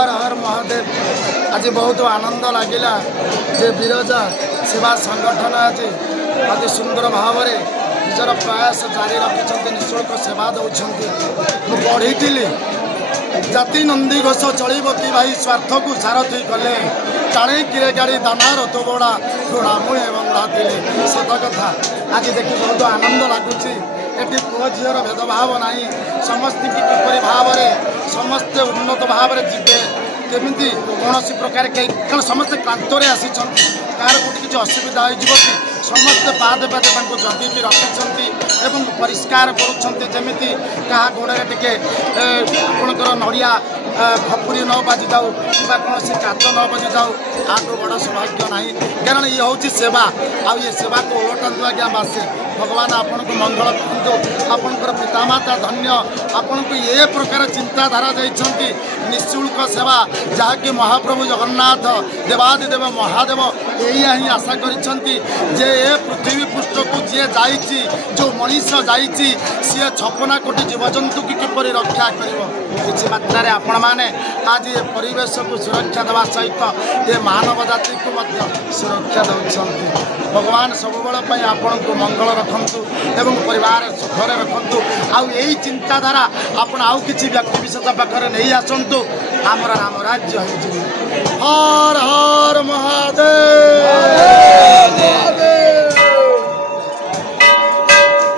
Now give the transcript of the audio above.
हर हर महादेव। आज बहुत आनंद लगिला जे बिरजा सेवा संगठन आज अति सुंदर भाव में निजर प्रयास जारी रखिंट निःशुल्क सेवा दौरान पढ़ी जाति नंदी घोष चलो कि भाई स्वार्थ को सारथी कले टाणे किरे गाड़ी दाना रथ बड़ा घोड़ा मुहे बंधाते सत कथा आज देखी बहुत आनंद लगुच ये पुओ झीर भेदभाव ना समस्त किपर भाव में समस्ते उन्नत भाव में जीवे केमी कौन प्रकार कहीं समस्ते क्रांत आसी कार कौटी किसी असुविधा हो समस्ते पादे पादे जगिकी रखिंट परिष्कार करुँचमी क्या गोड़े टे आपणकर नड़िया खपुरी न बाजि जाऊ कि कौन काच न बजी जाऊ आठू बड़ सौभाग्य ना कारण ये हूँ सेवा ये सेवा को ओलटातु आज्ञा बासे भगवान आपण को मंगल करतु आपणकर पितामाता धन्य आपण को ये प्रकार चिंताधारा जाइछंती निःशुल्क सेवा जहाँकि महाप्रभु जगन्नाथ देवादिदेव महादेव यही ही आशा करिछंती जे ए पृथ्वी पृष्ठ को जी जाइछि जो मनीष जाइछि सी 56 कोटी जीवजंतु की किपरि रक्षा करिवो किछि मात्रा रे आपण माने आज ये परिवेश को सुरक्षा देवा सहित ये मानव जाति को मध्य सुरक्षा दउछंती भगवान सब बेल आपण को मंगल रखंतु एवं परिवार सुखरे रखंतु आउ यही चिंताधारा आपण आउ किछि व्यक्ति विशेष पाखरे नहीं आसंतु आमर राम राज्य हो हर हर महादेव।